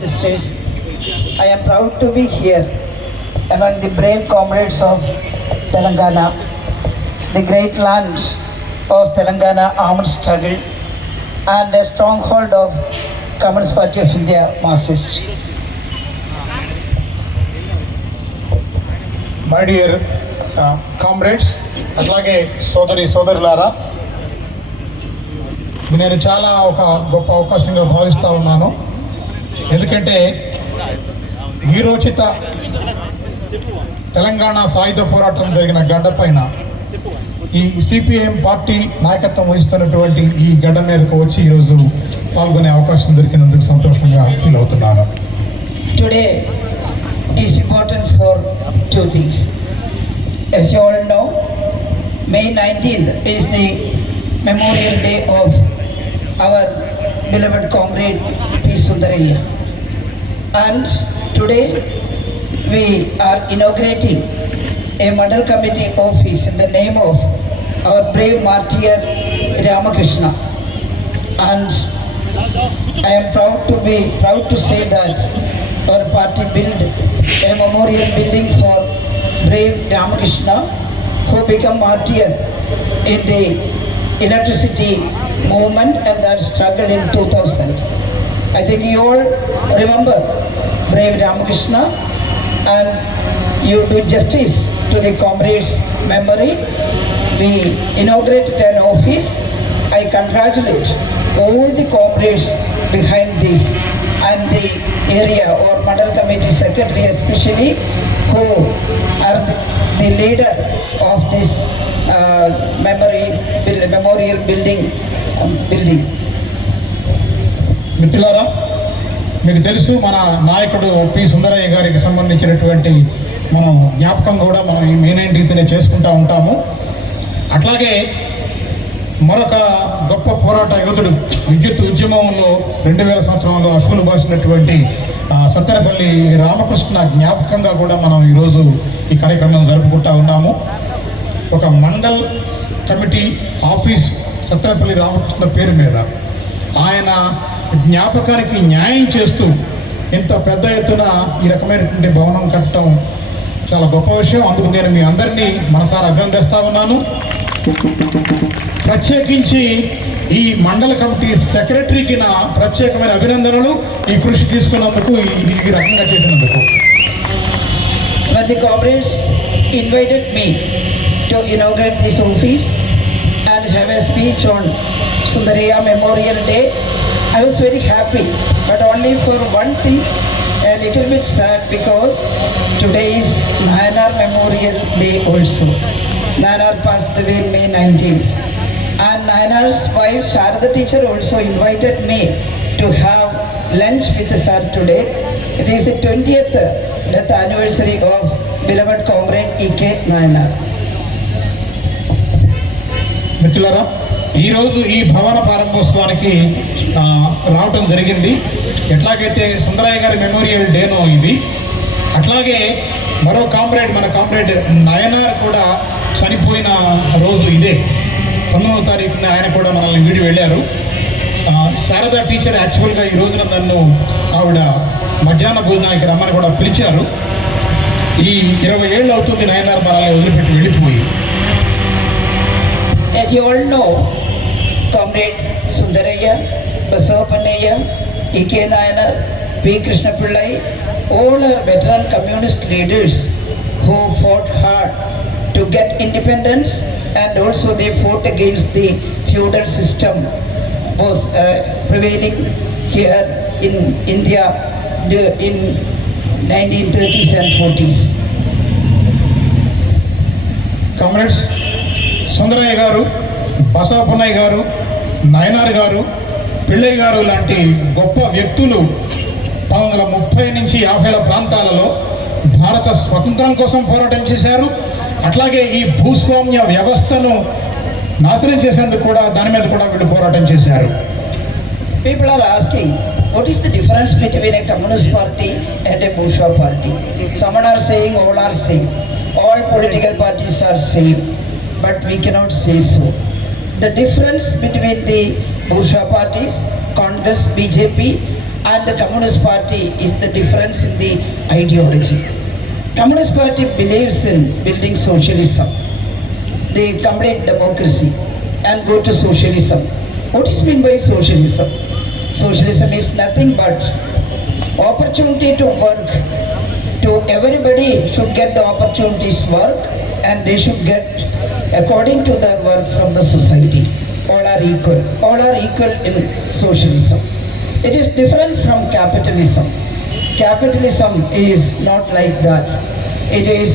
Sisters, I am proud to be here among the brave comrades of Telangana, the great land of Telangana armed struggle and a stronghold of Communist Party of India Marxist. My dear comrades, అట్లాగే సోదరులారా, నేను చాలా ఒక గొప్ప అవకాశంగా భావిస్తూ ఉన్నాను. ఎందుకంటే వీరోచిత తెలంగాణ సాయుధ పోరాటం జరిగిన గడ్డపైన ఈ సిపిఐఎం పార్టీ నాయకత్వం వహిస్తున్నటువంటి ఈ గడ్డ మీదకు వచ్చి ఈరోజు పాల్గొనే అవకాశం దొరికినందుకు సంతోషంగా ఫీల్ అవుతున్నాను. Today is important for two things. As you all know, May 19th is the Memorial Day of our beloved comrade P. Sundaraiah. And today we are inaugurating a Mandal Committee office in the name of our brave martyr Ramakrishna. And I am proud to say that our party built a memorial building for brave Ramakrishna who became martyr in the electricity movement and that struggle in 2000. I think you all remember brave Ramakrishna and you do justice to the comrades' memory. We inaugurated an office. I congratulate all the comrades behind this and the area or Mandal Committee Secretary especially who are the leader of this memorial building. మిత్రులారా, మీకు తెలుసు మన నాయకుడు పి సుందరయ్య గారికి సంబంధించినటువంటి మనం జ్ఞాపకం కూడా మనం ఈ మే 19th చేసుకుంటూ ఉంటాము. అట్లాగే మరొక గొప్ప పోరాట యోధుడు విద్యుత్ ఉద్యమంలో 2000 సంవత్సరంలో అశ్వులు బాసినటువంటి సత్తెనపల్లి రామకృష్ణ జ్ఞాపకంగా కూడా మనం ఈరోజు ఈ కార్యక్రమం జరుపుకుంటూ ఉన్నాము. ఒక మండల్ కమిటీ ఆఫీస్ సత్తెనపల్లి రామకృష్ణ పేరు మీద ఆయన జ్ఞాపకానికి న్యాయం చేస్తూ ఇంత పెద్ద ఎత్తున ఈ రకమైనటువంటి భవనం కట్టడం చాలా గొప్ప విషయం. అందుకు నేను మీ అందరినీ మనసారా అభినందిస్తూ ఉన్నాను. ప్రత్యేకించి ఈ మండల కమిటీ సెక్రటరీకి నా ప్రత్యేకమైన అభినందనలు, ఈ కృషి తీసుకున్నందుకు, ఈ రకంగా చేసినందుకు. When the comrades invited me to inaugurate this office and have a speech on Sundaraiah Memorial Day, I was very happy, but only for one thing, a little bit sad because today is Nayanar Memorial Day also. Nayanar passed away May 19th. And Nayanar's wife Sharada teacher also invited me to have lunch with her today. It is the 20th death anniversary of beloved comrade E.K. Nayanar. మిత్రులారా, ఈరోజు ఈ భవన ప్రారంభోత్సవానికి రావటం జరిగింది. ఎట్లాగైతే సుందరయ్య గారి మెమోరియల్ డేనో ఇది, అట్లాగే మరో కామ్రేడ్, మన కామ్రేడ్ నయనార్ కూడా చనిపోయిన రోజు ఇదే. 19వ తారీఖున ఆయన కూడా మనల్ని వీడి వెళ్ళారు. శారదా టీచర్ యాక్చువల్గా ఈ రోజున నన్ను ఆవిడ మధ్యాహ్న భోజనానికి రమ్మని కూడా పిలిచారు. ఈ 20 ఏళ్ళు అవుతుంది నయనార్ మనల్ని వదిలిపెట్టి వెళ్ళిపోయి. As you all know, Comrade Sundaraiah, Basavapannaiah, E.K. Nayanar, P. Krishna Pillai, all are veteran communist leaders who fought hard to get independence, and also they fought against the feudal system was prevailing here in India in 1930s and 40s. Comrades, Sundarayya గారు, బసవపన్నయ్య గారు, నయనార్ గారు, పిళ్ళయ్య గారు లాంటి గొప్ప వ్యక్తులు 1930 నుంచి 50ల ప్రాంతాలలో భారత స్వతంత్రం కోసం పోరాటం చేశారు. అట్లాగే ఈ భూస్వామ్య వ్యవస్థను నాశనం చేసేందుకు కూడా దాని మీద కూడా వీళ్ళు పోరాటం చేశారు. People are asking, what is the difference between a communist party and a bourgeois party? Some are saying all are same. All political parties are same, but we cannot say so. The difference between the bourgeois parties, Congress, BJP and the Communist Party is the difference in the ideology. Communist Party believes in building socialism, the complete democracy, and go to socialism. What is meant by socialism? Socialism is nothing but opportunity to work. To everybody should get the opportunities to work, and they should get according to their work from the society. All are equal. All are equal in socialism. It is different from capitalism. Capitalism is not like that. It is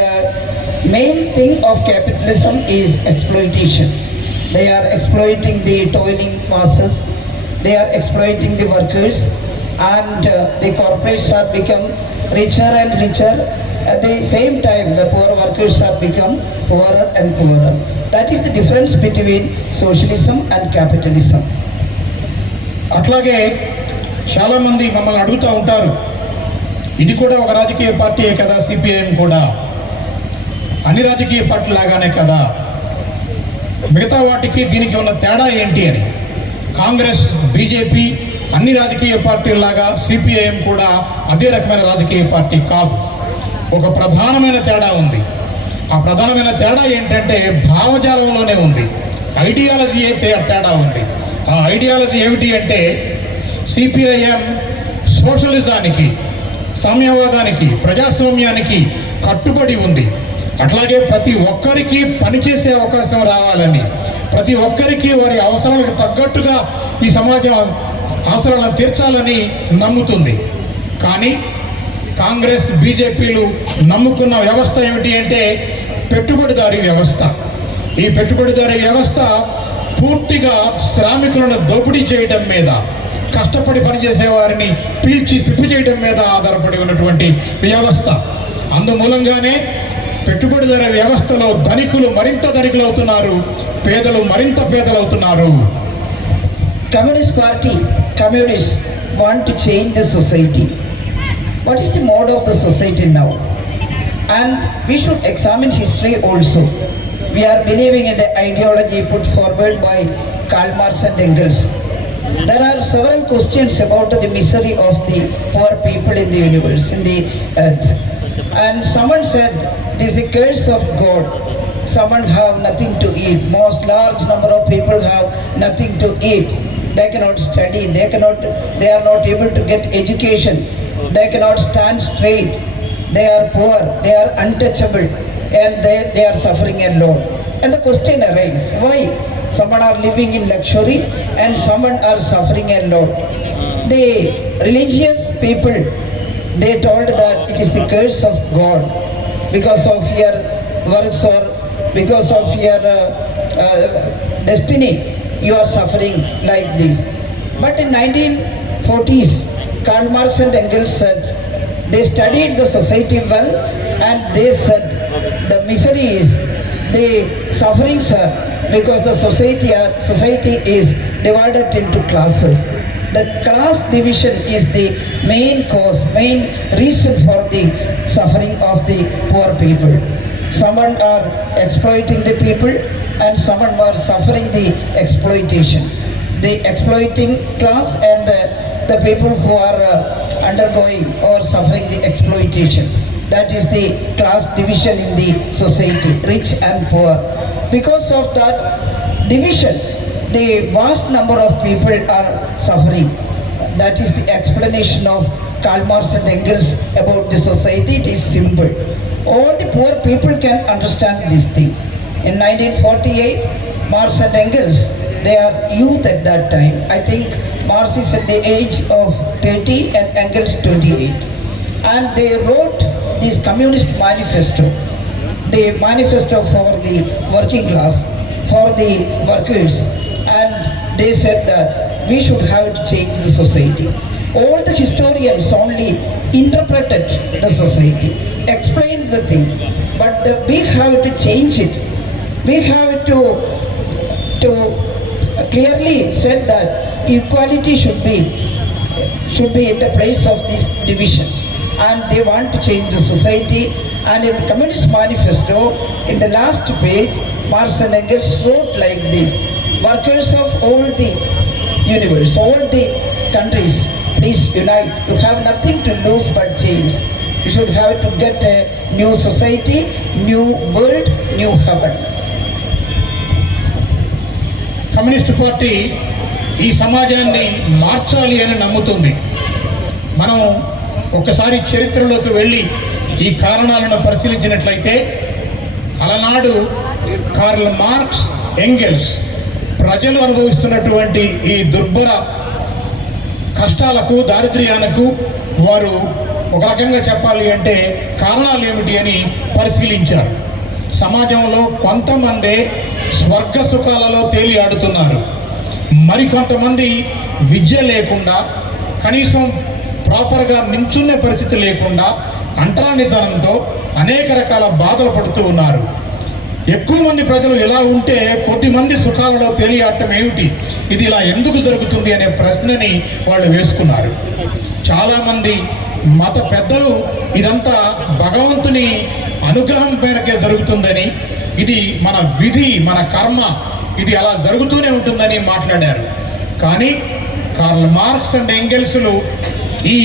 the main thing of capitalism is exploitation. They are exploiting the toiling masses. They are exploiting the workers, and the corporates are become richer and richer. At the same time, the poor workers have become poorer and poorer. That is the difference between socialism and capitalism. అట్లాగే చాలామంది మమ్మల్ని అడుగుతూ ఉంటారు, ఇది కూడా ఒక రాజకీయ పార్టీయే కదా, సిపిఐఎం కూడా అన్ని రాజకీయ పార్టీలు లాగానే కదా, మిగతా వాటికి దీనికి ఉన్న తేడా ఏంటి అని. కాంగ్రెస్, బీజేపీ అన్ని రాజకీయ పార్టీలలాగా సిపిఐఎం కూడా అదే రకమైన రాజకీయ పార్టీ కాదు. ఒక ప్రధానమైన తేడా ఉంది. ఆ ప్రధానమైన తేడా ఏంటంటే భావజాలంలోనే ఉంది. ఐడియాలజీ అయితే తేడా ఉంది. ఆ ఐడియాలజీ ఏమిటి అంటే సిపిఐఎం సోషలిజానికి, సామ్యవాదానికి, ప్రజాస్వామ్యానికి కట్టుబడి ఉంది. అట్లాగే ప్రతి ఒక్కరికి పనిచేసే అవకాశం రావాలని, ప్రతి ఒక్కరికి వారి అవసరాలకు తగ్గట్టుగా ఈ సమాజం అవసరాలను తీర్చాలని నమ్ముతుంది. కానీ కాంగ్రెస్, బీజేపీలు నమ్ముకున్న వ్యవస్థ ఏమిటి అంటే పెట్టుబడిదారీ వ్యవస్థ. ఈ పెట్టుబడిదారీ వ్యవస్థ పూర్తిగా శ్రామికులను దోపిడీ చేయడం మీద, కష్టపడి పనిచేసే వారిని పిప్పి చేయడం మీద ఆధారపడి ఉన్నటువంటి వ్యవస్థ. అందుమూలంగానే పెట్టుబడిదారీ వ్యవస్థలో ధనికులు మరింత ధనికులు అవుతున్నారు, పేదలు మరింత పేదలవుతున్నారు. Communist Party, communists want to change the society. What is the mode of the society now? And we should examine history also. We are believing in the ideology put forward by Karl Marx and Engels. There are several questions about the misery of the poor people in the universe, in the earth. And someone said, it is a curse of God. Someone have nothing to eat. Most large number of people have nothing to eat. They cannot study. They are not able to get education. They cannot stand straight. They are poor. They are untouchable, and they are suffering alone. And the question arises, why? Someone are living in luxury and someone are suffering alone. The religious people, they told that it is the curse of God. Because of your works or because of your destiny, you are suffering like this. But in 1940s, Karl Marx and Engels said, they studied the society well, and they said the misery is, the sufferings are because the society is divided into classes. The class division is the main cause, main reason for the suffering of the poor people. Someone are exploiting the people, and someone are suffering the exploitation. The exploiting class and the people who are undergoing or suffering the exploitation. That is the class division in the society, rich and poor. Because of that division, the vast number of people are suffering. That is the explanation of Karl Marx and Engels about the society. It is simple. All the poor people can understand this thing. In 1948, Marx and Engels, they are youth at that time. I think Marx is at the age of 30 and Engels 28. And they wrote this communist manifesto, the manifesto for the working class, for the workers. And they said that we should have to change the society. All the historians only interpreted the society, explained the thing, but we have to change it. We have to clearly said that equality should be in the place of this division, and they want to change the society. And in Communist Manifesto, in the last page, Marx and Engels wrote like this: workers of all the universe. All the countries, please unite. You have nothing to lose but change. You should have to get a new society, new world, new heaven. Communist party ఈ సమాజాన్ని మార్చాలి అని నమ్ముతుంది. మనం ఒకసారి చరిత్రలోకి వెళ్ళి ఈ కారణాలను పరిశీలించినట్లయితే అలనాడు కార్ల్ మార్క్స్, ఎంగెల్స్ ప్రజలు అనుభవిస్తున్నటువంటి ఈ దుర్భర కష్టాలకు, దారిద్ర్యానికి వారు ఒక రకంగా చెప్పాలి అంటే కారణాలు ఏమిటి అని పరిశీలించారు. సమాజంలో కొంతమంది స్వర్గ సుఖాలలో తేలి ఆడుతున్నారు, మరికొంతమంది విద్య లేకుండా, కనీసం ప్రాపర్గా నించునే పరిస్థితి లేకుండా అంటరానితనంతో అనేక రకాల బాధలు పడుతూ ఉన్నారు. ఎక్కువ మంది ప్రజలు ఇలా ఉంటే కొద్ది మంది సుఖాలలో తేలియాడటం ఏమిటి, ఇది ఇలా ఎందుకు జరుగుతుంది అనే ప్రశ్నని వాళ్ళు వేసుకున్నారు. చాలామంది మత పెద్దలు ఇదంతా భగవంతుని అనుగ్రహం మేరకే జరుగుతుందని, ఇది మన విధి, మన కర్మ, ఇది అలా జరుగుతూనే ఉంటుందని మాట్లాడారు. కానీ కార్ల్ మార్క్స్ అండ్ ఎంగెల్స్లు ఈ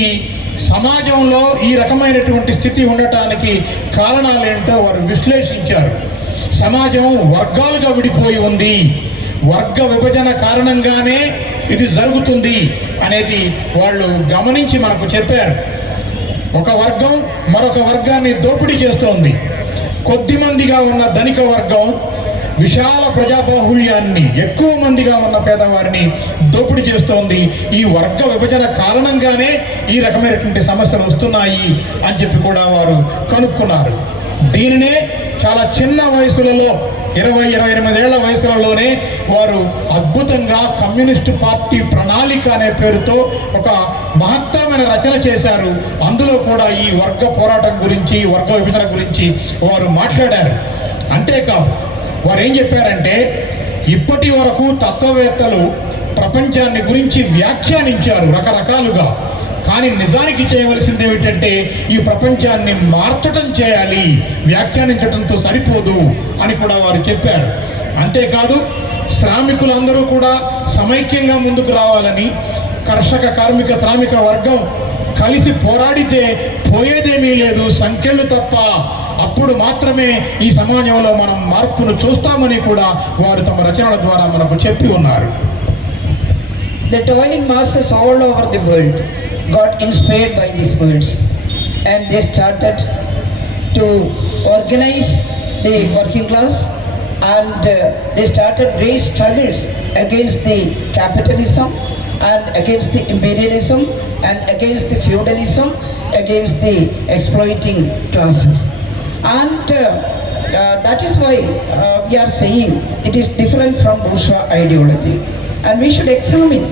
సమాజంలో ఈ రకమైనటువంటి స్థితి ఉండటానికి కారణాలు ఏంటో వారు విశ్లేషించారు. సమాజం వర్గాలుగా విడిపోయి ఉంది, వర్గ విభజన కారణంగానే ఇది జరుగుతుంది అనేది వాళ్ళు గమనించి మనకు చెప్పారు. ఒక వర్గం మరొక వర్గాన్ని దోపిడీ చేస్తోంది. కొద్ది మందిగా ఉన్న ధనిక వర్గం విశాల ప్రజాబాహుళ్యాన్ని, ఎక్కువ మందిగా ఉన్న పేదవారిని దోపిడీ చేస్తోంది. ఈ వర్గ విభజన కారణంగానే ఈ రకమైనటువంటి సమస్యలు వస్తున్నాయి అని చెప్పి కూడా వారు కనుక్కున్నారు. దీనినే చాలా చిన్న వయసులలో 20-28 ఏళ్ల వయసులలోనే వారు అద్భుతంగా కమ్యూనిస్టు పార్టీ ప్రణాళిక అనే పేరుతో ఒక మహత్తరమైన రచన చేశారు. అందులో కూడా ఈ వర్గ పోరాటం గురించి, వర్గ విభజన గురించి వారు మాట్లాడారు. అంతేకాదు వారు ఏం చెప్పారంటే, ఇప్పటి వరకు తత్వవేత్తలు ప్రపంచాన్ని గురించి వ్యాఖ్యానించారు రకరకాలుగా, కానీ నిజానికి చేయవలసింది ఏమిటంటే ఈ ప్రపంచాన్ని మార్చడం చేయాలి, వ్యాఖ్యానించడంతో సరిపోదు అని కూడా వారు చెప్పారు. అంతేకాదు శ్రామికులందరూ కూడా సమైక్యంగా ముందుకు రావాలని, కర్షక, కార్మిక, శ్రామిక వర్గం కలిసి పోరాడితే పోయేదేమీ లేదు, సంఖ్యలు తప్ప, అప్పుడు మాత్రమే ఈ సమాజంలో మనం మార్పును చూస్తామని కూడా వారు తమ రచనల ద్వారా మనకు చెప్పి ఉన్నారు. The toiling masses all over the world got inspired by these words, and they started to organize the working class, and they started great struggles against the capitalism and against the imperialism and against the feudalism, against the exploiting classes. And that is why we are saying it is different from bourgeois ideology, and we should examine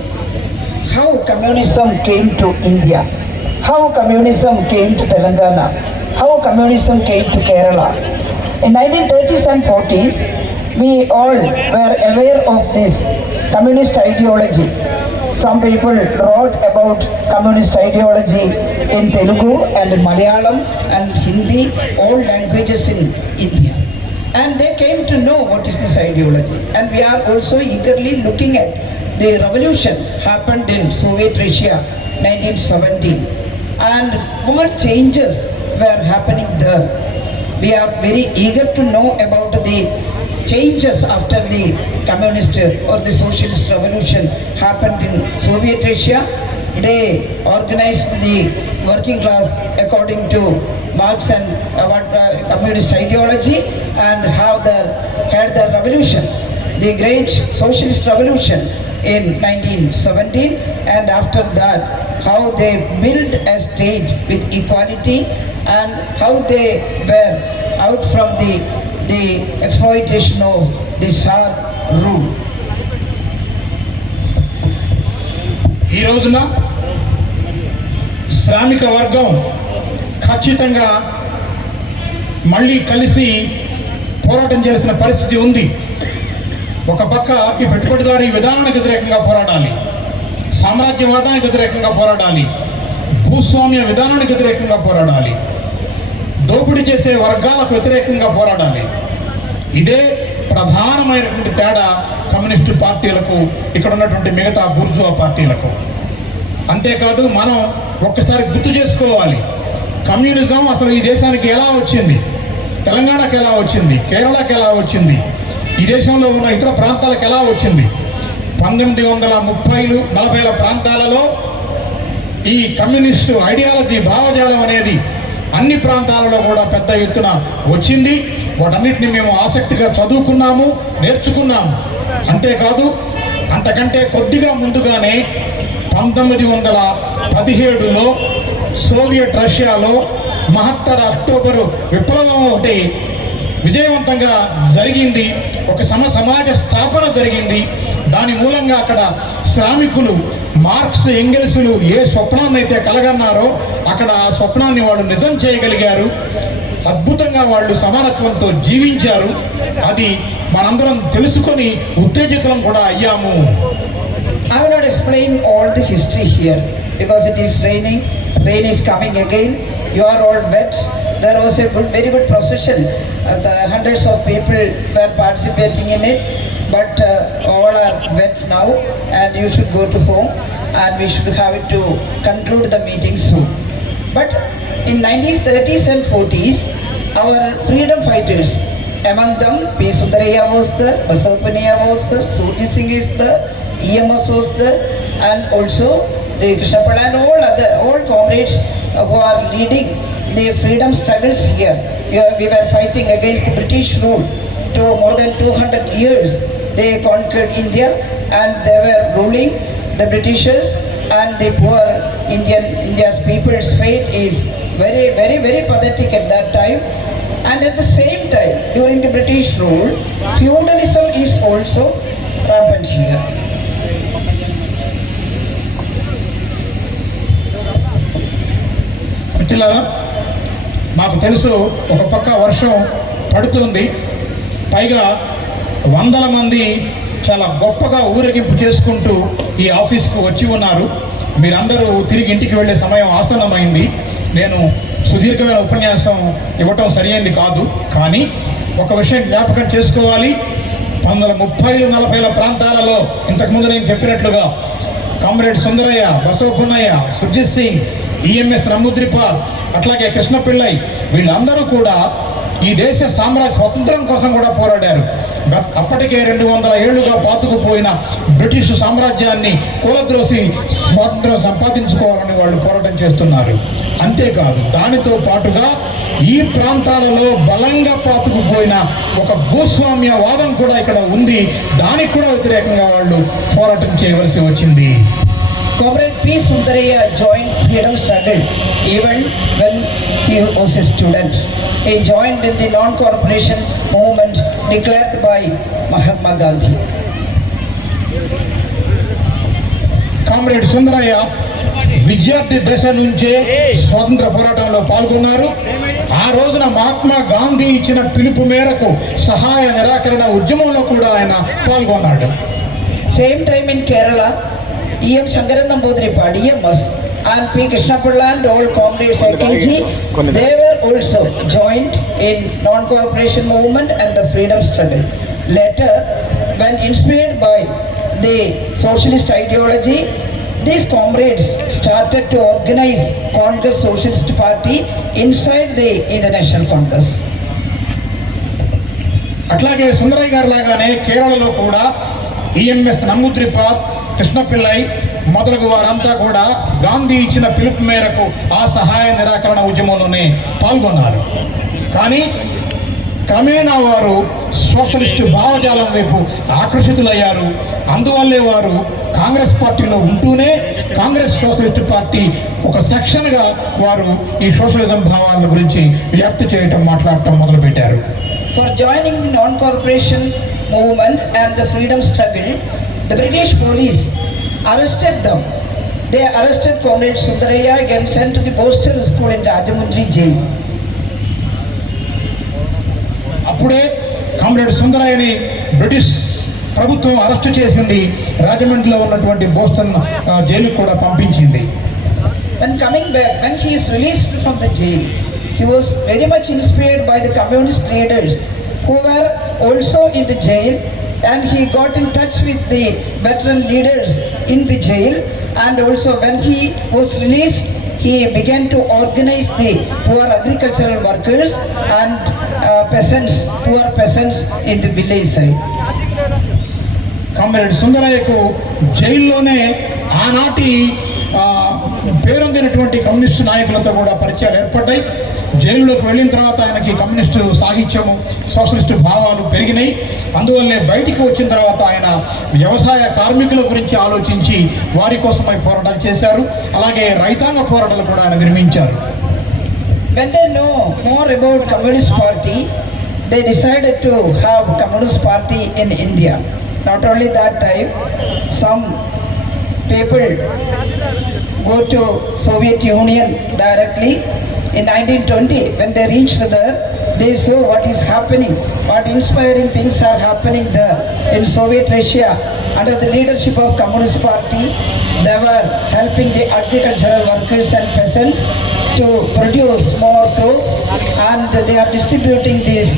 how communism came to India, how communism came to Telangana, how communism came to Kerala. In 1930s and 40s, we all were aware of this communist ideology. Some people wrote about communist ideology in Telugu and Malayalam and Hindi, all languages in India. And they came to know what is this ideology. And we are also eagerly looking at the revolution happened in Soviet Russia 1917. And what changes were happening there. We are very eager to know about the changes after the communist or the socialist revolution happened in Soviet Russia. They organized the working class according to Marx and communist ideology, and how they had the revolution, the great socialist revolution in 1917, and after that how they built a state with equality and how they were out from the exploitation of the Tsar rule. ఈ రోజున శ్రామిక వర్గం ఖచ్చితంగా మళ్ళీ కలిసి పోరాటం చేసిన పరిస్థితి ఉంది. ఒక పక్క ఈ పెట్టుబడిదారీ విధానానికి వ్యతిరేకంగా పోరాడాలి, సామ్రాజ్యవాదానికి వ్యతిరేకంగా పోరాడాలి, భూస్వామ్య విధానానికి వ్యతిరేకంగా పోరాడాలి, దోపిడీ చేసే వర్గాలకు వ్యతిరేకంగా పోరాడాలి. ఇదే ప్రధానమైనటువంటి తేడా కమ్యూనిస్టు పార్టీలకు ఇక్కడ ఉన్నటువంటి మిగతా బూర్జువా పార్టీలకు. అంతేకాదు మనం ఒక్కసారి గుర్తు చేసుకోవాలి, కమ్యూనిజం అసలు ఈ దేశానికి ఎలా వచ్చింది, తెలంగాణకు ఎలా వచ్చింది, కేరళకు ఎలా వచ్చింది, ఈ దేశంలో ఉన్న ఇతర ప్రాంతాలకు ఎలా వచ్చింది. 1930-40ల ప్రాంతాలలో ఈ కమ్యూనిస్టు ఐడియాలజీ భావజాలం అనేది అన్ని ప్రాంతాలలో కూడా పెద్ద ఎత్తున వచ్చింది. వాటన్నిటిని మేము ఆసక్తిగా చదువుకున్నాము, నేర్చుకున్నాము. అంతేకాదు అంతకంటే కొద్దిగా ముందుగానే 1917లో సోవియట్ రష్యాలో మహత్తర అక్టోబరు విప్లవం ఒకటి విజయవంతంగా జరిగింది. ఒక సమాజ స్థాపన జరిగింది. దాని మూలంగా అక్కడ శ్రామికులు మార్క్స్ ఎంగెల్సులు ఏ స్వప్నాన్ని అయితే కలగన్నారో అక్కడ ఆ స్వప్నాన్ని వాళ్ళు నిజం చేయగలిగారు. అద్భుతంగా వాళ్ళు సమానత్వంతో జీవించారు. అది మనందరం తెలుసుకొని ఉత్తేజితులం కూడా అయ్యాము. I will not explain all the history here because it is raining. Rain is coming again. You are all wet. There was a very good procession. The hundreds of people were participating in it, but all are wet now, and you should go to home, and we should have it to conclude the meeting soon. But in 1930s and 40s, our freedom fighters, among them P. Sundaraiah was there, Basavapaniya was there, Surti Singh is there, EMS was there, and also the Krishnapalla and all comrades who are leading the freedom struggles here. We were fighting against the British rule to more than 200 years. They conquered India and they were ruling the Britishers, and the poor India's people's fate is very, very, very pathetic at that time. And at the same time, during the British rule, feudalism is also rampant here. మిత్రులారా, మాకు తెలుసు ఒక పక్క వర్షం పడుతుంది, పైగా వందల మంది చాలా గొప్పగా ఊరేగింపు చేసుకుంటూ ఈ ఆఫీస్కు వచ్చి ఉన్నారు. మీరందరూ తిరిగి ఇంటికి వెళ్ళే సమయం ఆసన్నమైంది. నేను సుదీర్ఘమైన ఉపన్యాసం ఇవ్వటం సరైనది కాదు, కానీ ఒక విషయం జ్ఞాపకం చేసుకోవాలి. 1930-40ల ప్రాంతాలలో ఇంతకుముందు నేను చెప్పినట్లుగా కామ్రేడ్ సుందరయ్య, బసవపున్నయ్య, సుర్జిత్ సింగ్, ఈఎంఎస్ నమ్ముద్రిపాల్, అట్లాగే కృష్ణపిళ్ళై వీళ్ళందరూ కూడా ఈ దేశ స్వతంత్రం కోసం కూడా పోరాడారు. అప్పటికే 200 ఏళ్లుగా పాతుకుపోయిన బ్రిటిష్ సామ్రాజ్యాన్ని కూలద్రోసి స్వాతంత్రం సంపాదించుకోవాలని వాళ్ళు పోరాటం చేస్తున్నారు. అంతేకాదు దానితో పాటుగా ఈ ప్రాంతాలలో బలంగా పాతుకుపోయిన ఒక భూస్వామ్య వాదం కూడా ఇక్కడ ఉంది. దానికి కూడా వ్యతిరేకంగా వాళ్ళు పోరాటం చేయవలసి వచ్చింది. Comrade P. Sundaraiah joined freedom struggle even when he was a student. He joined in the non-cooperation movement declared by Mahatma Gandhi. Comrade Sundarayya విద్యార్థి దశ నుంచే స్వాతంత్ర పోరాటంలో పాల్గొన్నారు. ఆ రోజున మహాత్మా గాంధీ ఇచ్చిన పిలుపు మేరకు సహాయ నిరాకరణ ఉద్యమంలో కూడా ఆయన పాల్గొన్నాడు. Same time in Kerala, E.M. Shankaran Namboodiripad, EMS, and P. Krishnapalla and all comrades AKG, they were also joined in non-cooperation movement and the freedom struggle. Later, when inspired by the socialist ideology, these comrades started to organize Congress Socialist Party inside the International Congress. అట్లాగే సుందరయ్య గారి లాగానే కేరళలో కూడా ఈఎంఎస్ నమ్ముద్రిపాద్, కృష్ణపిల్లై మొదలగు వారంతా కూడా గాంధీ ఇచ్చిన పిలుపు మేరకు ఆ సహాయ నిరాకరణ ఉద్యమంలోనే పాల్గొన్నారు. కానీ క్రమేణా వారు సోషలిస్టు భావజాలం వైపు ఆకర్షితులయ్యారు. అందువల్లే వారు కాంగ్రెస్ పార్టీలో ఉంటూనే కాంగ్రెస్ సోషలిస్టు పార్టీ ఒక సెక్షన్గా వారు ఈ సోషలిజం భావాల గురించి వ్యాప్తి చేయటం, మాట్లాడటం మొదలుపెట్టారు. For joining the non-cooperation movement and the freedom struggle, the British police arrested them. They arrested Comrade Sundaraiah and sent to the Boston School in Rajamundry jail. అప్పుడే కామ్రేడ్ సుందరయ్యని బ్రిటిష్ ప్రభుత్వం అరెస్టు చేసింది. రాజమండ్రిలో ఉన్నటువంటి బోస్టన్ జైలుకు కూడా పంపించింది. When coming back, when he is released from the jail, he was very much inspired by the communist leaders who were also in the jail, and he got in touch with the veteran leaders in the jail, and also when he was released, he began to organize the poor agricultural workers and poor peasants in the village side. Comrade సుందరయ్యకు జైల్లోనే ఆనాటి పేరొందినటువంటి కమ్యూనిస్టు నాయకులతో కూడా పరిచయాలు ఏర్పడ్డాయి. జైల్లోకి వెళ్ళిన తర్వాత ఆయనకి కమ్యూనిస్టు సాహిత్యము, సోషలిస్టు భావాలు పెరిగినాయి. అందువల్లే బయటికి వచ్చిన తర్వాత ఆయన వ్యవసాయ కార్మికుల గురించి ఆలోచించి వారి కోసమై పోరాటాలు చేశారు. అలాగే రైతాంగ పోరాటాలు కూడా ఆయన నిర్మించారు. When they know more about Communist Party, they decided to have Communist Party in India. Not only that time, some people go to Soviet Union directly. In 1920, when they reached there, they saw what is happening, what inspiring things are happening there in Soviet Russia. Under the leadership of Communist Party, they were helping the agricultural workers and peasants to produce more crops, and they are distributing these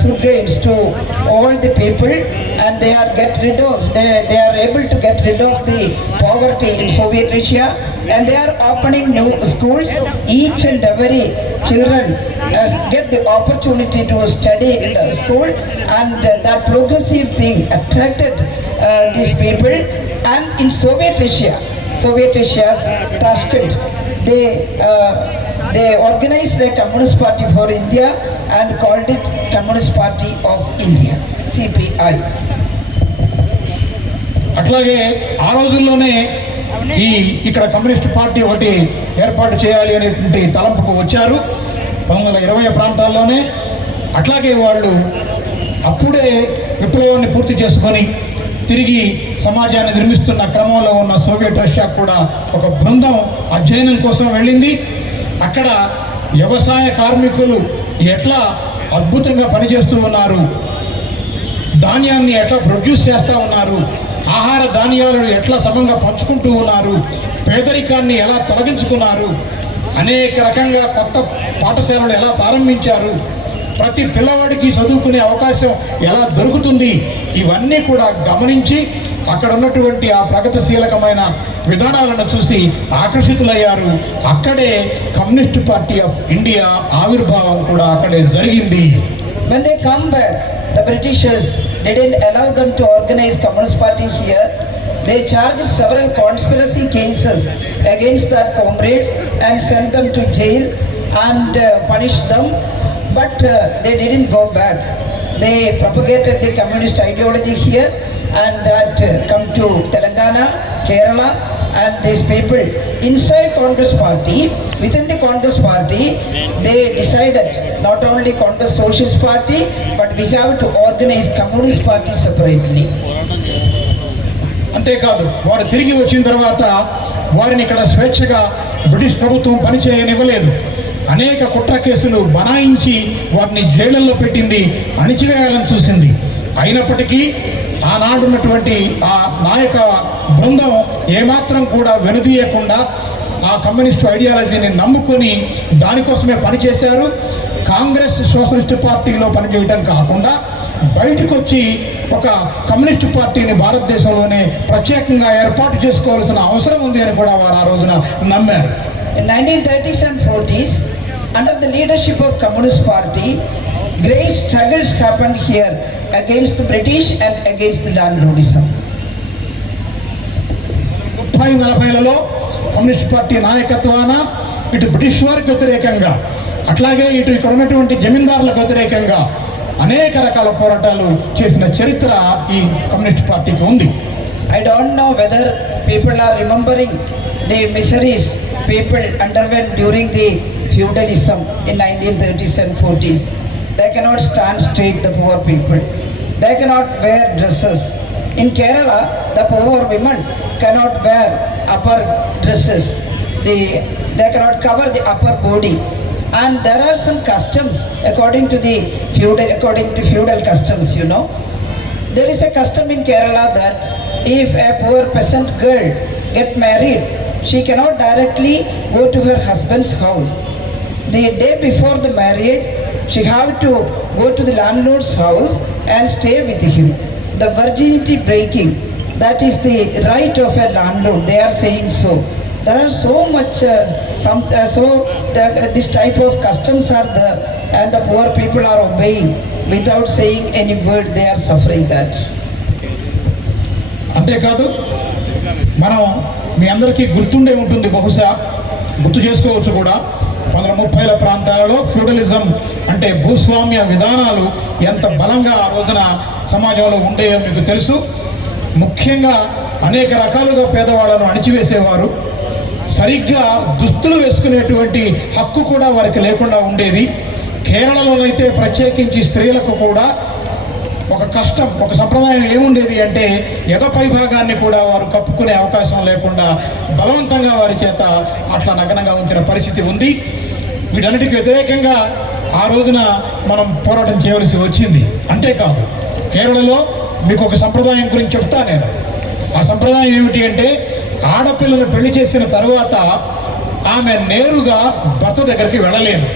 food grains to all the people, and they are able to get rid of the poverty in Soviet Russia, and they are opening new schools. Each and every children get the opportunity to study in the school, and that progressive thing attracted these people. And in Soviet Russia's Tashkent, they organized a Communist Party for India and called it Communist Party of India, CPI. అట్లాగే ఆ రోజుల్లోనే ఇక్కడ communist party ఒకటి ఏర్పాటు చేయాలి అనేటువంటి తలంపుకు వచ్చారు 1920 ప్రాంతాల్లోనే. అట్లాగే వాళ్ళు అప్పుడే విప్లవాన్ని పూర్తి చేసుకొని తిరిగి సమాజాన్ని నిర్మిస్తున్న క్రమంలో ఉన్న సోవియట్ రష్యా కూడా ఒక బృందం అధ్యయనం కోసం వెళ్ళింది. అక్కడ వ్యవసాయ కార్మికులు ఎట్లా అద్భుతంగా పనిచేస్తూ ఉన్నారు, ధాన్యాన్ని ఎట్లా ప్రొడ్యూస్ చేస్తూ ఉన్నారు, ఆహార ధాన్యాలను ఎట్లా సమంగా పంచుకుంటూ ఉన్నారు, పేదరికాన్ని ఎలా తొలగించుకున్నారు, అనేక రకంగా కొత్త పాఠశాలలు ఎలా ప్రారంభించారు, ప్రతి పిల్లవాడికి చదువుకునే అవకాశం ఎలా దొరుకుతుంది, ఇవన్నీ కూడా గమనించి అక్కడ ఉన్నటువంటి ఆ ప్రగతిశీలకమైన విధానాలను చూసి ఆకర్షితులయ్యారు. అక్కడే కమ్యూనిస్ట్ పార్టీ ఆఫ్ ఇండియా ఆవిర్భావం కూడా అక్కడే జరిగింది. When they come back, the Britishers didn't allow them to organize Communist Party here. They charged several conspiracy cases against their comrades and sent them to jail and punished them. But they didn't go back. They propagated the communist ideology here, and that come to Telangana, Kerala, and these people inside Congress Party, within the Congress Party, they decided not only Congress Socialist Party, but we have to organize Communist Party separately. అంతేకాదు వారు తిరిగి వచ్చిన తర్వాత వారిని ఇక్కడ స్వేచ్ఛగా బ్రిటిష్ ప్రభుత్వం పనిచేయనివ్వలేదు. అనేక కుట్ర కేసులు బనాయించి వారిని జైళ్ళల్లో పెట్టింది, అణిచివేయాలని చూసింది. అయినప్పటికీ ఆనాడున్నటువంటి ఆ నాయక బృందం ఏమాత్రం కూడా వెనుదీయకుండా ఆ కమ్యూనిస్టు ఐడియాలజీని నమ్ముకొని దానికోసమే పనిచేశారు. కాంగ్రెస్ సోషలిస్టు పార్టీలో పనిచేయటం కాకుండా బయటకు వచ్చి ఒక కమ్యూనిస్టు పార్టీని భారతదేశంలోనే ప్రత్యేకంగా ఏర్పాటు చేసుకోవాల్సిన అవసరం ఉంది అని కూడా వారు ఆ రోజున నమ్మారు. In 1930s and 40s, under the leadership of Communist Party, great struggles happened here against the British and against the landlordism. 30-40లలో కమ్యూనిస్ట్ పార్టీ నాయకత్వాన ఇటు బ్రిటిష్ వారికి వ్యతిరేకంగా, అట్లాగే ఇటు ఇక్కడ ఉన్నటువంటి జమీందారులకు వ్యతిరేకంగా అనేక రకాల పోరాటాలు చేసిన చరిత్ర ఈ కమ్యూనిస్ట్ పార్టీకి ఉంది. I don't know whether people are remembering the miseries people underwent during the feudalism in 1930s and 40s. They cannot stand straight, the poor people. They cannot wear dresses. In Kerala, the poor women cannot wear upper dresses. They cannot cover the upper body. And there are some customs according to feudal customs, you know. There is a custom in Kerala that if a poor peasant girl get married, she cannot directly go to her husband's house. The day before the marriage, she have to go to the landlord's house and stay with him. The virginity breaking, that is the right of a landlord. They are saying so. There are so much, this type of customs are there, and the poor people are obeying without saying any word. They are suffering that. అంతేకాదు మనం మీ అందరికీ గుర్తుండే ఉంటుంది, బహుశా గుర్తు చేసుకోవచ్చు కూడా. 1930ల ప్రాంతాలలో ఫ్యూడలిజం అంటే భూస్వామ్య విధానాలు ఎంత బలంగా ఆ రోజున సమాజంలో ఉండేవో మీకు తెలుసు. ముఖ్యంగా అనేక రకాలుగా పేదవాళ్ళను అణిచివేసేవారు. సరిగ్గా దుస్తులు వేసుకునేటువంటి హక్కు కూడా వారికి లేకుండా ఉండేది. కేరళలోనైతే ప్రత్యేకించి స్త్రీలకు కూడా ఒక కష్టం, ఒక సంప్రదాయం ఏముండేది అంటే ఎదపై భాగాన్ని కూడా వారు కప్పుకునే అవకాశం లేకుండా బలవంతంగా వారి చేత అట్లా నగ్నంగా ఉంచిన పరిస్థితి ఉంది. వీటన్నిటికి వ్యతిరేకంగా ఆ రోజున మనం పోరాటం చేయవలసి వచ్చింది. అంతేకాదు కేరళలో మీకు ఒక సంప్రదాయం గురించి చెప్తా నేను. ఆ సంప్రదాయం ఏమిటి అంటే ఆడపిల్లను పెళ్లి చేసిన తరువాత ఆమె నేరుగా భర్త దగ్గరికి వెళ్ళలేదు.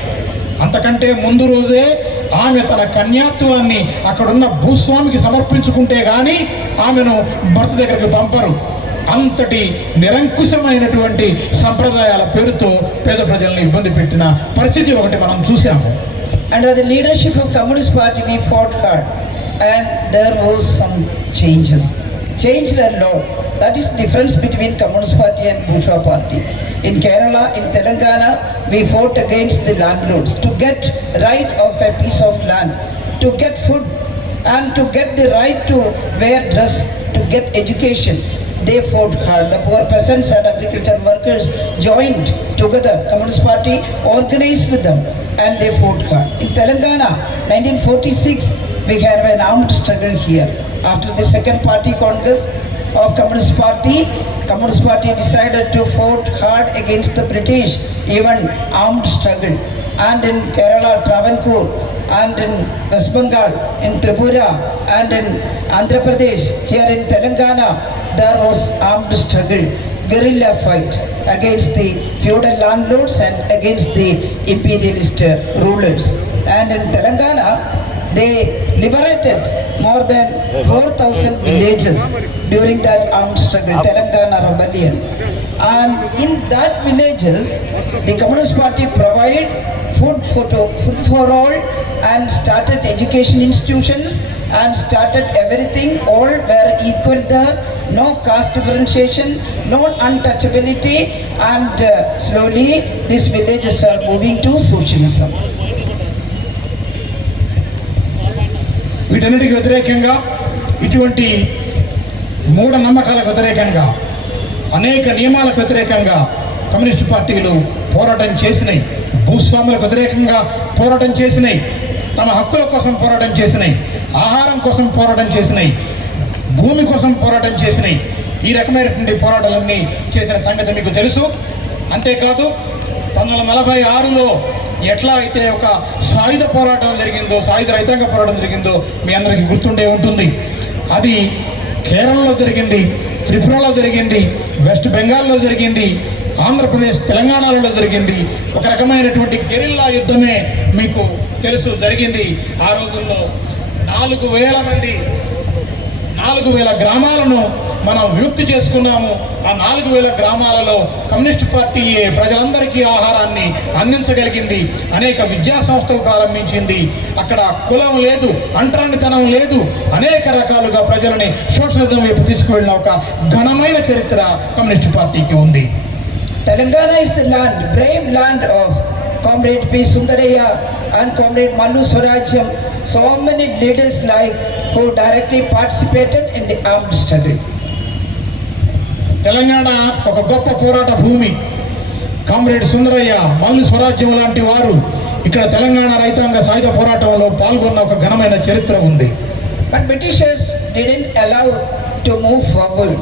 అంతకంటే ముందు రోజే ఆమె తన కన్యాత్వాన్ని అక్కడున్న భూస్వామికి సమర్పించుకుంటే కానీ ఆమెను భర్త దగ్గరికి పంపరు. అంతటి నిరంకుశమైనటువంటి సంప్రదాయాల పేరుతో పేద ప్రజల్ని ఇబ్బంది పెట్టిన పరిస్థితి ఒకటి మనం చూసాము. Under the leadership of Communist Party, we fought hard, and there was some changes. Changed a lot. That is the difference between Communist Party and Bourgeois Party. In Kerala, in Telangana, we fought against the landlords to get right of a piece of land, to get food, and to get the right to wear dress, to get education. They fought hard. The poor peasants and agricultural workers joined together. Communist Party organized them, and they fought hard. In Telangana, 1946, we had an armed struggle here. After the second party congress of Communist Party decided to fight hard against the British, even armed struggle. And in Kerala, Travancore, and in West Bengal, in Tripura, and in Andhra Pradesh, here in Telangana, there was armed struggle, guerrilla fight against the feudal landlords and against the imperialist rulers. And in Telangana, they liberated more than 4,000 villages during that armed struggle, Telangana rebellion. And in that villages, the Communist Party provided food for all and started education institutions and started everything. All were equal there, no caste differentiation, no untouchability, and slowly these villages are moving to socialism. వీటన్నిటికి వ్యతిరేకంగా, ఇటువంటి మూఢనమ్మకాలకు వ్యతిరేకంగా, అనేక నియమాలకు వ్యతిరేకంగా కమ్యూనిస్టు పార్టీలు పోరాటం చేసినాయి. భూస్వాములకు వ్యతిరేకంగా పోరాటం చేసినాయి, తమ హక్కుల కోసం పోరాటం చేసినాయి, ఆహారం కోసం పోరాటం చేసినాయి, భూమి కోసం పోరాటం చేసినాయి. ఈ రకమైనటువంటి పోరాటాలన్నీ చేసిన సంగతి మీకు తెలుసు. అంతేకాదు 1946లో ఎట్లా అయితే ఒక సాయుధ పోరాటం జరిగిందో, సాయుధ రైతాంగ పోరాటం జరిగిందో మీ అందరికీ గుర్తుండే ఉంటుంది. అది కేరళలో జరిగింది, త్రిపురలో జరిగింది, వెస్ట్ బెంగాల్లో జరిగింది, ఆంధ్రప్రదేశ్ తెలంగాణలో జరిగింది. ఒక రకమైనటువంటి గెరిల్లా యుద్ధమే మీకు తెలుసు జరిగింది. ఆ రోజుల్లో 4,000 గ్రామాలను మనం విముక్తి చేసుకున్నాము. ఆ 4,000 గ్రామాలలో కమ్యూనిస్ట్ పార్టీ ప్రజలందరికీ ఆహారాన్ని అందించగలిగింది. అనేక విద్యా సంస్థలు ప్రారంభించింది. అక్కడ కులం లేదు, అంటరానితనం లేదు. అనేక రకాలుగా ప్రజలని సోషలిజం వైపు తీసుకువెళ్ళిన ఒక ఘనమైన చరిత్ర కమ్యూనిస్ట్ పార్టీకి ఉంది. Telangana is the land, brave land of Comrade P. Sundaraya and Comrade Mallu Swarajyam. So many leaders like who directly participated in the armed struggle. Telangana ఒక గొప్ప పోరాట భూమి. కామ్రేడ్ సుందరయ్య, మల్లు స్వరాజ్యం లాంటి వారు ఇక్కడ తెలంగాణ రైతాంగ సాయుధ పోరాటంలో పాల్గొన్న ఒక ఘనమైన చరిత్ర ఉంది. But Britishers didn't allow to move forward.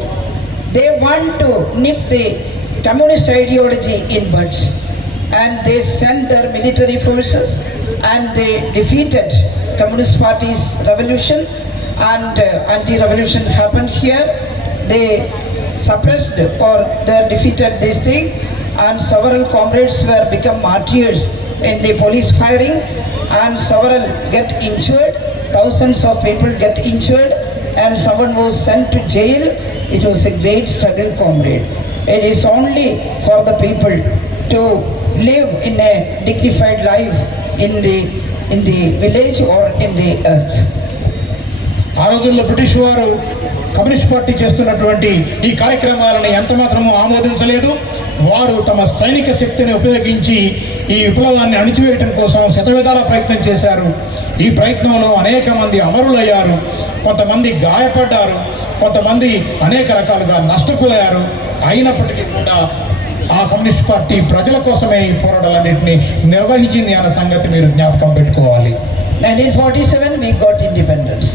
They want to nip the communist ideology in buds, and they sent their military forces and they defeated Communist Party's revolution, and anti-revolution happened here. They suppressed or they defeated this thing, and several comrades were become martyrs in the police firing and several get injured, thousands of people get injured and someone was sent to jail. It was a great struggle, comrade. It is only for the people to live in a dignified life in the village or in the earth. ఆ రోజుల్లో బ్రిటిష్ వారు communist party చేస్తున్నటువంటి ఈ కార్యక్రమాలను ఎంత మాత్రమూ ఆమోదించలేదు. వారు తమ సైనిక శక్తిని ఉపయోగించి ఈ విప్లవాన్ని అణిచివేయటం కోసం శతవిధాల ప్రయత్నం చేశారు. ఈ ప్రయత్నంలో అనేక మంది అమరులయ్యారు, కొంతమంది గాయపడ్డారు, కొంతమంది అనేక రకాలుగా నష్టపోయారు. అయినప్పటికీ కూడా ఆ కమ్యూనిస్ట్ పార్టీ ప్రజల కోసమే ఈ పోరాటాలన్నింటినీ నిర్వహించింది అన్న సంగతి మీరు జ్ఞాపకం పెట్టుకోవాలి. 1947 we got independence.